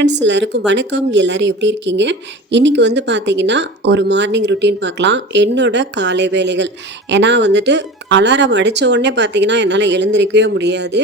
Friends எல்லாருக்கும் வணக்கம். எல்லோரும் எப்படி இருக்கீங்க? இன்றைக்கி வந்து பார்த்தீங்கன்னா ஒரு மார்னிங் ருட்டீன் பார்க்கலாம். என்னோட காலை வேலைகள். ஏன்னா வந்துட்டு அலாரம் அடித்த உடனே பார்த்தீங்கன்னா என்னால் எழுந்திருக்கவே முடியாது.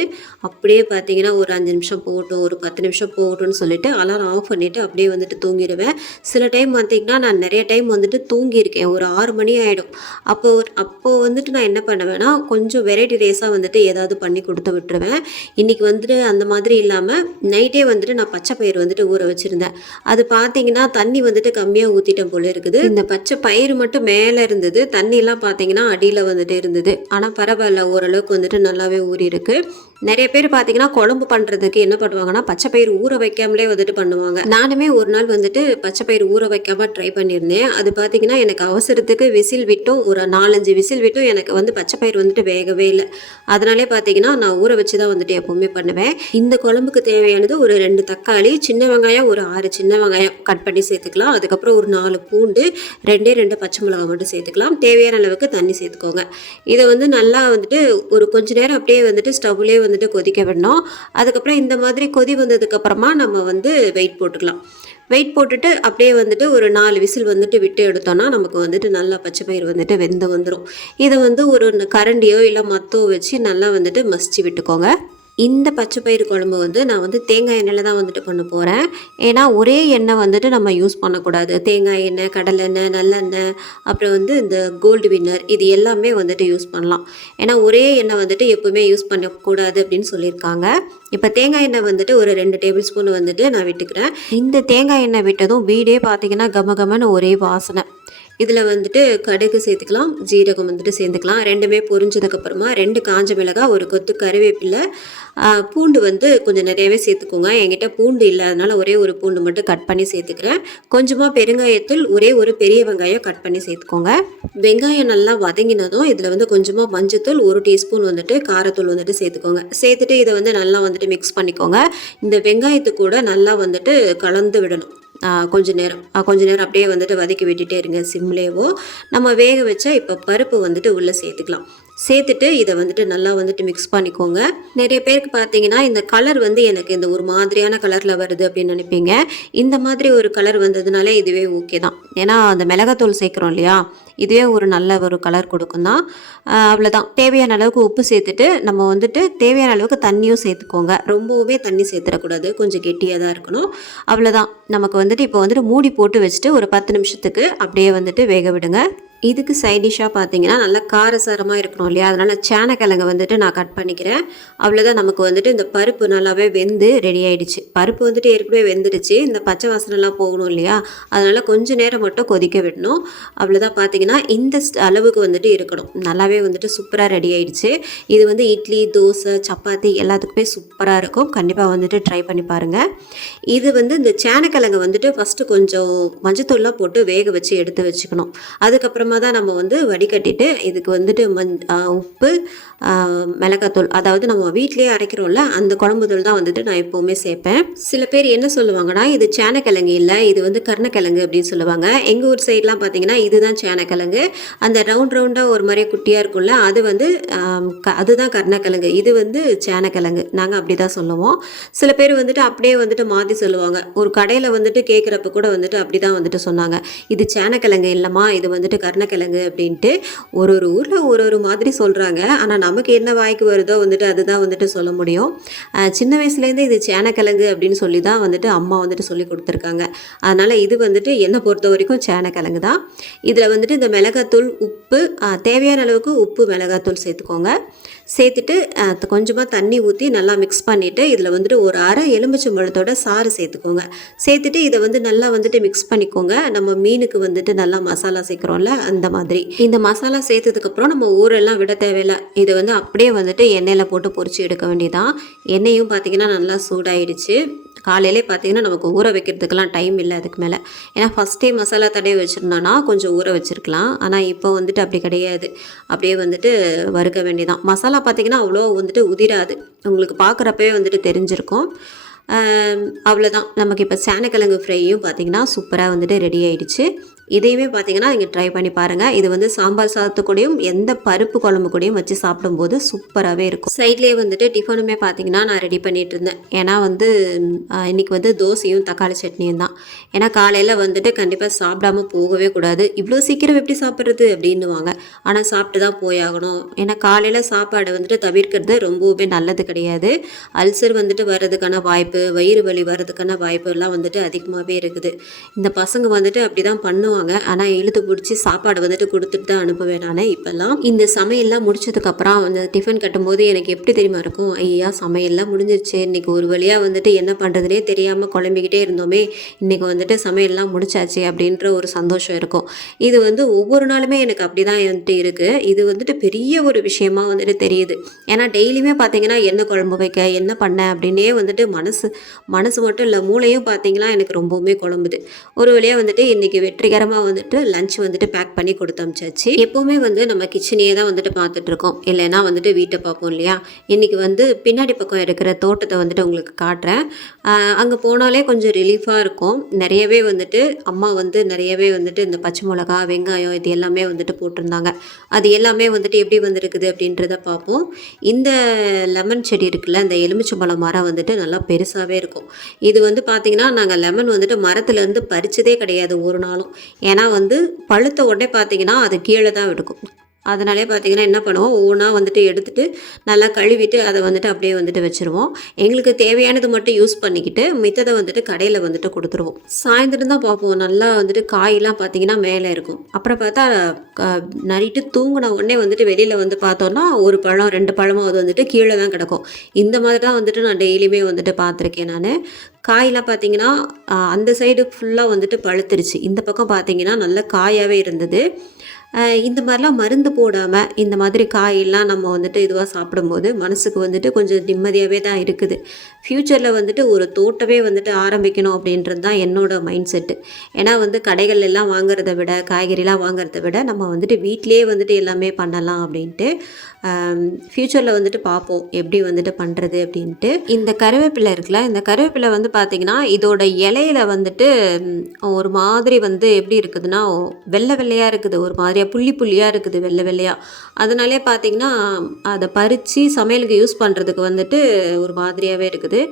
அப்படியே பார்த்தீங்கன்னா ஒரு அஞ்சு நிமிஷம் போகட்டும் ஒரு பத்து நிமிஷம் போகட்டும்னு சொல்லிட்டு அலாரம் ஆஃப் பண்ணிவிட்டு அப்படியே வந்துட்டு தூங்கிடுவேன் சில டைம் பார்த்தீங்கன்னா நான் நிறைய டைம் வந்துட்டு தூங்கியிருக்கேன். ஒரு ஆறு மணி ஆகிடும் அப்போ அப்போது வந்துட்டு நான் என்ன பண்ணுவேன்னா கொஞ்சம் வெரைட்டி ரைஸாக வந்துட்டு ஏதாவது பண்ணி கொடுத்து விட்டுருவேன். இன்றைக்கி வந்துட்டு அந்த மாதிரி இல்லாமல் நைட்டே வந்துட்டு நான் பச்சை பயிர் வந்துட்டு ஊற வச்சுருந்தேன். அது பார்த்தீங்கன்னா தண்ணி வந்துட்டு கம்மியாக ஊற்றிட்டேன் போல இருக்குது. இந்த பச்சை பயிர் மட்டும் மேலே இருந்தது. தண்ணியெல்லாம் பார்த்தீங்கன்னா அடியில் வந்துட்டு இருந்தது. ஆனால் பரவாயில்ல ஓரளவுக்கு வந்துட்டு நல்லாவே ஊறி இருக்குது நிறைய பேர் பார்த்தீங்கன்னா குழம்பு பண்ணுறதுக்கு என்ன பண்ணுவாங்கன்னா பச்சை பயிர் ஊற வைக்காமலே வந்துட்டு பண்ணுவாங்க. நானுமே ஒரு நாள் வந்துட்டு பச்சை பயிர் ஊற வைக்காமல் ட்ரை பண்ணியிருந்தேன். அது பார்த்தீங்கன்னா எனக்கு அவசரத்துக்கு விசில் விட்டும் ஒரு நாலஞ்சு விசில் விட்டும் எனக்கு வந்து பச்சை பயிர் வந்துட்டு வேகவே இல்லை. அதனாலே பார்த்தீங்கன்னா நான் ஊற வச்சு தான் வந்துட்டு எப்போவுமே பண்ணுவேன். இந்த குழம்புக்கு தேவையானது ஒரு ரெண்டு தக்காளி சின்ன வெங்காயம் ஒரு ஆறு சின்ன வெங்காயம் கட் பண்ணி சேர்த்துக்கலாம். அதுக்கப்புறம் ஒரு நாலு பூண்டு ரெண்டே ரெண்டு பச்சை மிளகாய் மட்டும் சேர்த்துக்கலாம். தேவையான அளவுக்கு தண்ணி சேர்த்துக்கோங்க. இதை வந்து நல்லா வந்துட்டு ஒரு கொஞ்ச நேரம் அப்படியே வந்துட்டு ஸ்டவ்லேயே வந்துட்டு கொதிக்க விடணும். அதுக்கப்புறம் இந்த மாதிரி கொதி வந்ததுக்கப்புறமா நம்ம வந்து வெயிட் போட்டுக்கலாம். வெயிட் போட்டுட்டு அப்படியே வந்துட்டு ஒரு நாலு விசில் வந்துட்டு விட்டு எடுத்தோம்னா நமக்கு வந்துட்டு நல்லா பச்சை பயிர் வந்துட்டு வெந்து வந்துடும் இதை வந்து ஒரு கரண்டியோ இல்லை மத்தோ வச்சு நல்லா வந்துட்டு மசிச்சு விட்டுக்கோங்க. இந்த பச்சை பயிறு குழம்பு வந்து நான் வந்து தேங்காய் எண்ணெயில் தான் வந்துட்டு பண்ண போகிறேன் ஏன்னா ஒரே எண்ணெய் வந்துட்டு நம்ம யூஸ் பண்ணக்கூடாது. தேங்காய் எண்ணெய் கடலெண்ணெய் நல்லெண்ணெய் அப்புறம் வந்து இந்த கோல்டு வின்னர் இது எல்லாமே வந்துட்டு யூஸ் பண்ணலாம். ஏன்னா ஒரே எண்ணெய் வந்துட்டு எப்பவுமே யூஸ் பண்ணக்கூடாது அப்படின்னு சொல்லியிருக்காங்க. இப்போ தேங்காய் எண்ணெய் வந்துட்டு ஒரு ரெண்டு டேபிள் ஸ்பூன் வந்துட்டு நான் விட்டுக்கிறேன். இந்த தேங்காய் எண்ணெய் விட்டதும் வீடே பார்த்தீங்கன்னா கம கமன்னு ஒரே வாசனை. இதில் வந்துட்டு கடுகு சேர்த்துக்கலாம் ஜீரகம் வந்துட்டு சேர்த்துக்கலாம். ரெண்டுமே பொரிஞ்சதுக்கப்புறமா ரெண்டு காஞ்ச மிளகாய் ஒரு கொத்து கருவேப்பிலை பூண்டு வந்து கொஞ்சம் நிறையவே சேர்த்துக்கோங்க. என்கிட்ட பூண்டு இல்லாதனால ஒரே ஒரு பூண்டு மட்டும் கட் பண்ணி சேர்த்துக்கிறேன். கொஞ்சமாக பெருங்காயத்தில் ஒரே ஒரு பெரிய வெங்காயம் கட் பண்ணி சேர்த்துக்கோங்க. வெங்காயம் நல்லா வதங்கினதும் இதில் வந்து கொஞ்சமாக மஞ்சத்தூள் ஒரு டீஸ்பூன் வந்துட்டு காரத்தூள் வந்துட்டு சேர்த்துக்கோங்க. சேர்த்துட்டு இதை வந்து நல்லா வந்துட்டு மிக்ஸ் பண்ணிக்கோங்க. இந்த வெங்காயத்து கூட நல்லா வந்துட்டு கலந்து விடணும். கொஞ்ச நேரம் கொஞ்ச நேரம் அப்படியே வந்துட்டு வதக்கி விட்டுட்டே இருங்க சிம்லேவோ நம்ம வேக வச்சா இப்போ பருப்பு வந்துட்டு உள்ளே சேர்த்துக்கலாம். சேர்த்துட்டு இதை வந்துட்டு நல்லா வந்துட்டு மிக்ஸ் பண்ணிக்கோங்க. நிறைய பேருக்கு பார்த்தீங்கன்னா இந்த கலர் வந்து எனக்கு இந்த ஒரு மாதிரியான கலரில் வருது அப்படின்னு நினைப்பீங்க. இந்த மாதிரி ஒரு கலர் வந்ததுனாலே இதுவே ஓகே தான். ஏன்னா அந்த மிளகாத்தூள் சேர்க்குறோம் இல்லையா? இதுவே ஒரு நல்ல ஒரு கலர் கொடுக்கும் தான். அவ்வளோதான் தேவையான அளவுக்கு உப்பு சேர்த்துட்டு நம்ம வந்துட்டு தேவையான அளவுக்கு தண்ணியும் சேர்த்துக்கோங்க. ரொம்பவுமே தண்ணி சேர்த்துடக்கூடாது. கொஞ்சம் கெட்டியாக தான் இருக்கணும். அவ்வளோதான் நமக்கு வந்துட்டு இப்போ வந்துட்டு மூடி போட்டு வச்சுட்டு ஒரு பத்து நிமிஷத்துக்கு அப்படியே வந்துட்டு வேக விடுங்க. இதுக்கு சைட் டிஷ்ஷாக பார்த்தீங்கன்னா நல்லா காரசாரமாக இருக்கணும் இல்லையா? அதனால் சேனக்கிழங்கு வந்துட்டு நான் கட் பண்ணிக்கிறேன். அவ்வளோதான் நமக்கு வந்துட்டு இந்த பருப்பு நல்லாவே வெந்து ரெடி ஆகிடுச்சு பருப்பு வந்துட்டு ஏற்கனவே வெந்துடுச்சு. இந்த பச்சை வாசனைலாம் போகணும் இல்லையா? அதனால் கொஞ்சம் நேரம் மட்டும் கொதிக்க விடணும். அவ்வளோதான் பார்த்தீங்கன்னா இந்த அளவுக்கு வந்துட்டு இருக்கணும். நல்லாவே வந்துட்டு சூப்பராக ரெடி ஆகிடுச்சு இது வந்து இட்லி தோசை சப்பாத்தி எல்லாத்துக்குமே சூப்பராக இருக்கும். கண்டிப்பாக வந்துட்டு ட்ரை பண்ணி பாருங்கள் இது வந்து இந்த சேனக்கிழங்கு வந்துட்டு ஃபஸ்ட்டு கொஞ்சம் மஞ்சத்தூள்லாம் போட்டு வேக வச்சு எடுத்து வச்சுக்கணும். அதுக்கப்புறமா தான் நம்ம வந்து வடிகட்டிட்டு இதுக்கு வந்துட்டு மஞ் உப்பு மிளகாத்தூள் அதாவது நம்ம வீட்டிலேயே அரைக்கிறோம்ல அந்த குழம்பு தூள் தான் வந்துட்டு நான் எப்போவுமே சேர்ப்பேன். சில பேர் என்ன சொல்லுவாங்கன்னா இது சேனக்கிழங்கு இல்லை இது வந்து கருணக்கிழங்கு அப்படின்னு சொல்லுவாங்க. எங்கள் ஊர் சைட்லாம் பார்த்தீங்கன்னா இதுதான் சேனக்கிழங்கு. அந்த ரவுண்ட் ரவுண்டாக ஒரு மாதிரி குட்டியாக இருக்கும்ல அது வந்து அதுதான் கருணக்கிழங்கு. இது வந்து சேனக்கிழங்கு. நாங்கள் அப்படி தான் சொல்லுவோம். சில பேர் வந்துட்டு அப்படியே வந்துட்டு மாற்றி சொல்லுவாங்க. ஒரு கடையில் வந்துட்டு கேட்குறப்ப கூட வந்துட்டு அப்படி தான் வந்துட்டு சொன்னாங்க. இது சேனக்கிழங்கு இல்லைம்மா இது வந்துட்டு கருணக்கிழங்கு அப்படின்ட்டு ஒரு ஒரு ஊரில் ஒரு ஒரு மாதிரி சொல்கிறாங்க ஆனால் நமக்கு என்ன வாய்க்கு வருதோ வந்துட்டு அதுதான் வந்துட்டு சொல்ல முடியும். சின்ன வயசுலேருந்தே இது சேனக்கிழங்கு அப்படின்னு சொல்லி தான் வந்துட்டு அம்மா வந்துட்டு சொல்லி கொடுத்துருக்காங்க. அதனால் இது வந்துட்டு என்னை பொறுத்த வரைக்கும் சேனக்கிழங்கு தான். இதில் வந்துட்டு இந்த மிளகாத்தூள் உப்பு தேவையான அளவுக்கு உப்பு மிளகாத்தூள் சேர்த்துக்கோங்க. சேர்த்துட்டு கொஞ்சமாக தண்ணி ஊற்றி நல்லா மிக்ஸ் பண்ணிவிட்டு இதில் வந்துட்டு ஒரு அரை எலுமிச்சம்பழத்தோட சாறு சேர்த்துக்கோங்க. சேர்த்துட்டு இதை வந்து நல்லா வந்துட்டு மிக்ஸ் பண்ணிக்கோங்க. நம்ம மீனுக்கு வந்துட்டு நல்லா மசாலா சேர்க்குறோம்ல அந்த மாதிரி. இந்த மசாலா சேர்த்ததுக்கப்புறம் நம்ம ஊரெல்லாம் விட தேவையில்லை. இதை வந்து அப்படியே வந்துட்டு எண்ணெயில் போட்டு பொறிச்சு எடுக்க வேண்டியதான் எண்ணெயும் பார்த்தீங்கன்னா நல்லா சூடாயிடுச்சு. காலையிலே பார்த்தீங்கன்னா நமக்கு ஊற வைக்கிறதுக்கெல்லாம் டைம் இல்லை அதுக்கு மேலே. ஏன்னா ஃபஸ்ட்டே மசாலா தடவி வச்சுருந்தோன்னா கொஞ்சம் ஊற வச்சுருக்கலாம். ஆனால் இப்போ வந்துட்டு அப்படி கிடையாது. அப்படியே வந்துட்டு வறுக்க வேண்டியதான் மசாலா பார்த்தீங்கன்னா அவ்வளோ வந்துட்டு உதிராது. உங்களுக்கு பார்க்குறப்பவே வந்துட்டு தெரிஞ்சிருக்கும். அவ்வளோதான் நமக்கு இப்போ சேனக்கிழங்கு ஃப்ரையும் பார்த்தீங்கன்னா சூப்பராக வந்துட்டு ரெடி ஆயிடுச்சு. இதையுமே பார்த்தீங்கன்னா நீங்கள் ட்ரை பண்ணி பாருங்கள் இது வந்து சாம்பார் சாதத்துக்கூடையும் எந்த பருப்பு குழம்பு கூடயும் வச்சு சாப்பிடும்போது சூப்பராகவே இருக்கும். சைட்லேயே வந்துட்டு டிஃபனுமே பார்த்தீங்கன்னா நான் ரெடி பண்ணிகிட்டு இருந்தேன். ஏன்னா வந்து இன்றைக்கி இன்னைக்கு வந்து தோசையும் தக்காளி சட்னியும் தான். ஏன்னா காலையில் வந்துட்டு கண்டிப்பாக சாப்பிடாம போகவே கூடாது. இவ்வளோ சீக்கிரம் எப்படி சாப்பிட்றது அப்படின்னுவாங்க. ஆனால் சாப்பிட்டு தான் போயாகணும். ஏன்னா காலையில் சாப்பாடை வந்துட்டு தவிர்க்கிறது ரொம்பவே நல்லது கிடையாது. அல்சர் வந்துட்டு வர்றதுக்கான வாய்ப்பு வயிறு வலி வர்றதுக்கான வாய்ப்புகள்லாம் வந்துட்டு அதிகமாகவே இருக்குது. இந்த பசங்க வந்துட்டு அப்படி தான் பண்ணுவாங்க. ஆனால் இழுத்து பிடிச்சி சாப்பாடு வந்துட்டு கொடுத்துட்டு தான் அனுப்புவேன் நான். இப்போல்லாம் இந்த சமையல்லாம் முடிச்சதுக்கப்புறம் அந்த டிஃபன் கட்டும்போது எனக்கு எப்படி தெரியுமா இருக்கும்? ஐயா சமையல்லாம் முடிஞ்சிருச்சு. இன்னைக்கு ஒரு வழியாக வந்துட்டு என்ன பண்ணுறதுனே தெரியாமல் குழம்பிக்கிட்டே இருந்தோமே. இன்னைக்கு வந்துட்டு சமையல்லாம் முடிச்சாச்சு அப்படின்ற ஒரு சந்தோஷம் இருக்கும். இது வந்து ஒவ்வொரு நாளுமே எனக்கு அப்படி தான் வந்துட்டு இருக்குது இது வந்துட்டு பெரிய ஒரு விஷயமா வந்துட்டு தெரியுது. ஏன்னா டெய்லியுமே பார்த்தீங்கன்னா என்ன குழம்பு வைக்க என்ன பண்ண அப்படின்னே வந்துட்டு மனசு மனசு மட்டும் இல்லை மூளையும் பார்த்தீங்கன்னா எனக்கு ரொம்பவுமே குழம்புது. ஒரு வழியாக வந்துட்டு இன்றைக்கி வெற்றிகரமாக வந்துட்டு லஞ்ச் வந்துட்டு பேக் பண்ணி கொடுத்து அமிச்சாச்சு. எப்போவுமே வந்து நம்ம கிச்சனையே தான் வந்துட்டு பார்த்துட்டு இருக்கோம். இல்லைன்னா வந்துட்டு வீட்டை பார்ப்போம் இல்லையா? இன்றைக்கி வந்து பின்னாடி பக்கம் இருக்கிற தோட்டத்தை வந்துட்டு உங்களுக்கு காட்டுறேன். அங்கே போனாலே கொஞ்சம் ரிலீஃபாக இருக்கும். நிறையவே வந்துட்டு அம்மா வந்து நிறையவே வந்துட்டு இந்த பச்சை மிளகா வெங்காயம் இது எல்லாமே வந்துட்டு போட்டிருந்தாங்க. அது எல்லாமே வந்துட்டு எப்படி வந்திருக்குது அப்படின்றத பார்ப்போம். இந்த லெமன் செடி இருக்குல்ல இந்த எலுமிச்சம்பழம் மரம் வந்துட்டு நல்லா பெருசாக பெருசாகவே இருக்கும். இது வந்து பார்த்திங்கன்னா நாங்கள் லெமன் வந்துட்டு மரத்துலேருந்து பறிச்சதே கிடையாது ஒரு நாளும். ஏன்னா வந்து பழுத்த உடனே பார்த்தீங்கன்னா அது கீழே தான் எடுக்கும் அதனாலே பார்த்தீங்கன்னா என்ன பண்ணுவோம்? ஒவ்வொன்றா வந்துட்டு எடுத்துட்டு நல்லா கழுவிட்டு அதை வந்துட்டு அப்படியே வந்துட்டு வச்சுருவோம். எங்களுக்கு தேவையானது மட்டும் யூஸ் பண்ணிக்கிட்டு மித்ததை வந்துட்டு கடையில் வந்துட்டு கொடுத்துருவோம். சாயந்தரம் தான் பார்ப்போம். நல்லா வந்துட்டு காயெல்லாம் பார்த்தீங்கன்னா மேலே இருக்கும். அப்புறம் பார்த்தா க- நைட்டு தூங்கின உடனே வந்துட்டு வெளியில் வந்து பார்த்தோன்னா ஒரு பழம் ரெண்டு பழமும் அது வந்துட்டு கீழே தான் கிடக்கும். இந்த மாதிரி தான் வந்துட்டு நான் டெய்லியுமே வந்துட்டு பார்த்துருக்கேன் நான். காயெல்லாம் பார்த்தீங்கன்னா அந்த சைடு ஃபுல்லாக வந்துட்டு பழுத்துருச்சு. இந்த பக்கம் பார்த்தீங்கன்னா நல்ல காயாகவே இருந்தது. இந்த மாதிரிலாம் மருந்து போடாமல் இந்த மாதிரி காயெல்லாம் நம்ம வந்துட்டு இதுவாக சாப்பிடும்போது மனசுக்கு வந்துட்டு கொஞ்சம் நிம்மதியாகவே தான் இருக்குது. ஃப்யூச்சரில் வந்துட்டு ஒரு தோட்டமே வந்துட்டு ஆரம்பிக்கணும் அப்படின்றது தான் என்னோட மைண்ட் செட்டு ஏன்னா வந்து கடைகள் எல்லாம் வாங்குறத விட காய்கறிலாம் வாங்குறத விட நம்ம வந்துட்டு வீட்டிலேயே வந்துட்டு எல்லாமே பண்ணலாம் அப்படின்ட்டு ஃப்யூச்சரில் வந்துட்டு பார்ப்போம் எப்படி வந்துட்டு பண்ணுறது அப்படின்ட்டு. இந்த கருவேப்பிலை இருக்குல்ல இந்த கருவேப்பிலை வந்து பார்த்திங்கன்னா இதோட இலையில வந்துட்டு ஒரு மாதிரி வந்து எப்படி இருக்குதுன்னா வெள்ளை வெள்ளையாக இருக்குது. ஒரு மாதிரியாக புள்ளி புள்ளியாக இருக்குது வெள்ளை வெள்ளையாக அதனாலே பார்த்திங்கன்னா அதை பறித்து சமையலுக்கு யூஸ் பண்ணுறதுக்கு வந்துட்டு ஒரு மாதிரியாகவே இருக்குது.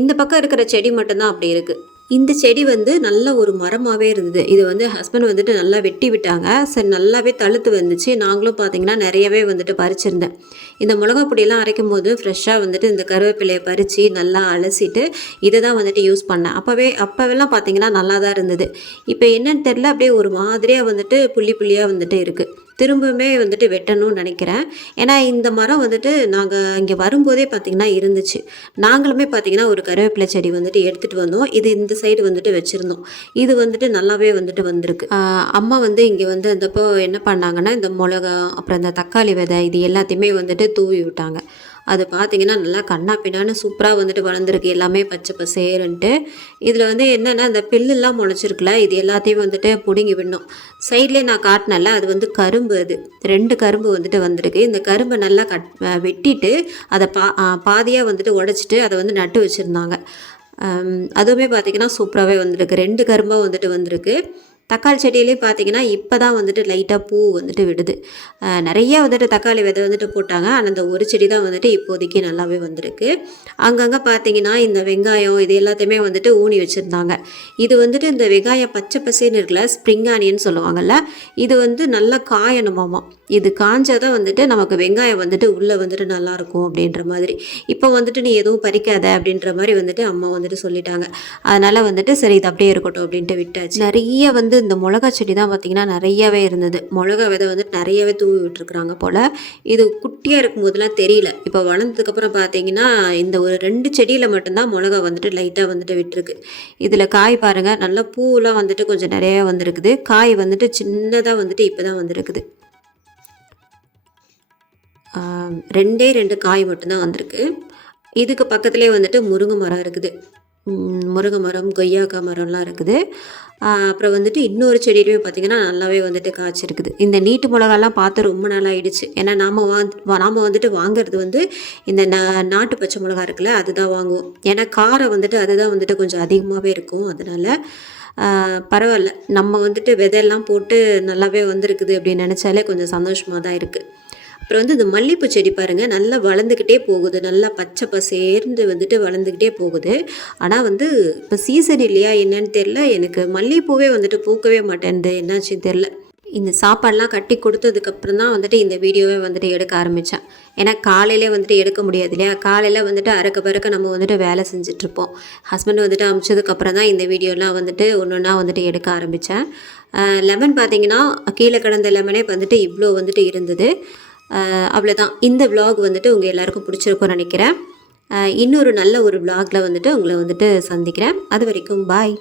இந்த பக்கம் இருக்கிற செடி மட்டும்தான் அப்படி இருக்குது இந்த செடி வந்து நல்ல ஒரு மரமாகவே இருந்தது. இது வந்து ஹஸ்பண்ட் வந்துட்டு நல்லா வெட்டி விட்டாங்க. சரி நல்லாவே தழுத்து வந்துச்சு. நாங்களும் பார்த்தீங்கன்னா நிறையவே வந்துட்டு பறிச்சிருந்தேன். இந்த மிளகா பொடியெல்லாம் அரைக்கும் போது ஃப்ரெஷ்ஷாக வந்துட்டு இந்த கருவேப்பிலையை பறித்து நல்லா அலசிட்டு இதை தான் வந்துட்டு யூஸ் பண்ணேன். அப்போவே அப்போவெல்லாம் பார்த்திங்கன்னா நல்லா தான் இருந்தது. இப்போ என்னன்னு தெரில அப்படியே ஒரு மாதிரியாக வந்துட்டு புள்ளி புள்ளியாக வந்துட்டு இருக்குது திரும்பவுமே வந்துட்டு வெட்டணும்னு நினைக்கிறேன். ஏன்னா இந்த மரம் வந்துட்டு நாங்கள் இங்கே வரும்போதே பார்த்திங்கன்னா இருந்துச்சு. நாங்களுமே பார்த்திங்கன்னா ஒரு கருவேப்பிலை செடி வந்துட்டு எடுத்துகிட்டு வந்தோம். இது இந்த சைடு வந்துட்டு வச்சுருந்தோம். இது வந்துட்டு நல்லாவே வந்துட்டு வந்திருக்கு. அம்மா வந்து இங்கே வந்து அந்தப்போ என்ன பண்ணாங்கன்னா இந்த மிளகா அப்புறம் இந்த தக்காளி விதை இது எல்லாத்தையுமே வந்துட்டு தூவி விட்டாங்க. அது பார்த்தீங்கன்னா நல்லா கண்ணா பின்னான்னு சூப்பராக வந்துட்டு வளர்ந்துருக்கு. எல்லாமே பச்சை பசேருன்ட்டு இதில் வந்து என்னென்னா இந்த பில்லுலாம் முளைச்சிருக்குல இது எல்லாத்தையும் வந்துட்டு பிடுங்கி விடணும். சைட்லேயே நான் காட்டினேன்ல அது வந்து கரும்பு அது. ரெண்டு கரும்பு வந்துட்டு வந்திருக்கு. இந்த கரும்பை நல்லா கட் வெட்டிட்டு அதை பா பாதியாக வந்துட்டு உடச்சிட்டு அதை வந்து நட்டு வச்சுருந்தாங்க. அதுவுமே பார்த்திங்கன்னா சூப்பராகவே வந்திருக்கு. ரெண்டு கரும்பாக வந்துட்டு வந்திருக்கு. தக்காளி செடியிலையும் பார்த்தீங்கன்னா இப்போ தான் வந்துட்டு லைட்டாக பூ வந்துட்டு விடுது. நிறைய வந்துட்டு தக்காளி விதை வந்துட்டு போட்டாங்க. ஆனால் அந்த ஒரு செடி தான் வந்துட்டு இப்போதைக்கு நல்லாவே வந்திருக்கு. அங்கங்கே பார்த்தீங்கன்னா இந்த வெங்காயம் இது எல்லாத்தையுமே வந்துட்டு ஊனி வச்சுருந்தாங்க. இது வந்துட்டு இந்த வெங்காயம் பச்சை பசேன்னு இருக்குல்ல ஸ்ப்ரிங் ஆனியன் சொல்லுவாங்கல்ல இது வந்து நல்லா காயணுமாமா. இது காஞ்சாதான் வந்துட்டு நமக்கு வெங்காயம் வந்துட்டு உள்ளே வந்துட்டு நல்லாயிருக்கும் அப்படின்ற மாதிரி. இப்போ வந்துட்டு நீ எதுவும் பறிக்காத அப்படின்ற மாதிரி வந்துட்டு அம்மா வந்துட்டு சொல்லிட்டாங்க. அதனால் வந்துட்டு சரி இது அப்படியே இருக்கட்டும் அப்படின்ட்டு விட்டாச்சு. நிறைய வந்து இந்த மிளகா செடி தான் பார்த்திங்கன்னா நிறையவே இருந்தது. மிளகா விதை வந்துட்டு நிறையவே தூவி விட்டுருக்குறாங்க போல். இது குட்டியாக இருக்கும் போதெல்லாம் தெரியல. இப்போ வளர்ந்ததுக்கப்புறம் பார்த்தீங்கன்னா இந்த ஒரு ரெண்டு செடியில் மட்டும்தான் மிளகா வந்துட்டு லைட்டாக வந்துட்டு விட்டுருக்கு. இதில் காய் பாருங்கள் நல்லா பூவெலாம் வந்துட்டு கொஞ்சம் நிறைய வந்திருக்குது. காய் வந்துட்டு சின்னதாக வந்துட்டு இப்போ தான் வந்திருக்குது ரெண்டே ரெண்டு காய் மட்டும்தான் வந்திருக்கு. இதுக்கு பக்கத்துலேயே வந்துட்டு முருங்கை மரம் இருக்குது. முருங்கை மரம் கொய்யாக்காய் மரம்லாம் இருக்குது. அப்புறம் வந்துட்டு இன்னொரு செடியிலையும் பார்த்திங்கன்னா நல்லாவே வந்துட்டு காய்ச்சிருக்குது. இந்த நீட்டு மிளகாலாம் பார்த்து ரொம்ப நாள் ஆயிடுச்சு ஏன்னா நாம் வா நாம் வந்துட்டு வாங்குறது வந்து இந்த நா நாட்டு பச்சை மிளகா இருக்குல்ல அதுதான் வாங்குவோம். ஏன்னா காரம் வந்துட்டு அதுதான் வந்துட்டு கொஞ்சம் அதிகமாகவே இருக்கும். அதனால் பரவாயில்ல. நம்ம வந்துட்டு விதையெல்லாம் போட்டு நல்லாவே வந்திருக்குது அப்படின்னு நினச்சாலே கொஞ்சம் சந்தோஷமாக தான் இருக்குது அப்புறம் வந்து இந்த மல்லிகைப்பூ செடி பாருங்கள் நல்லா வளர்ந்துக்கிட்டே போகுது. நல்லா பச்சை பசேர்ந்து வந்துட்டு வளர்ந்துக்கிட்டே போகுது. ஆனால் வந்து இப்போ சீசன் இல்லையா என்னன்னு தெரில எனக்கு மல்லிகைப்பூவே வந்துட்டு பூக்கவே மாட்டேன்து என்னாச்சுன்னு தெரில இந்த சாப்பாடெலாம் கட்டி கொடுத்ததுக்கப்புறம் தான் வந்துட்டு இந்த வீடியோவே வந்துட்டு எடுக்க ஆரம்பித்தேன் ஏன்னா காலையிலே வந்துட்டு எடுக்க முடியாது இல்லையா? காலையில் வந்துட்டு அறக்க பறக்க நம்ம வந்துட்டு வேலை செஞ்சிட்ருப்போம். ஹஸ்பண்ட் வந்துட்டு அமிச்சதுக்கப்புறம் தான் இந்த வீடியோலாம் வந்துட்டு ஒன்று ஒன்றா வந்துட்டு எடுக்க ஆரம்பித்தேன் லெமன் பார்த்தீங்கன்னா கீழே கிடந்த லெமனே வந்துட்டு இவ்வளோ வந்துட்டு இருந்தது. அவ்வளோதான் இந்த vlog வந்துட்டு உங்கள் எல்லாருக்கும் பிடிச்சிருக்கும்னு நினைக்கிறேன். இன்னொரு நல்ல ஒரு vlogல வந்துட்டு உங்களை வந்துட்டு சந்திக்கிறேன். அது வரைக்கும் பாய்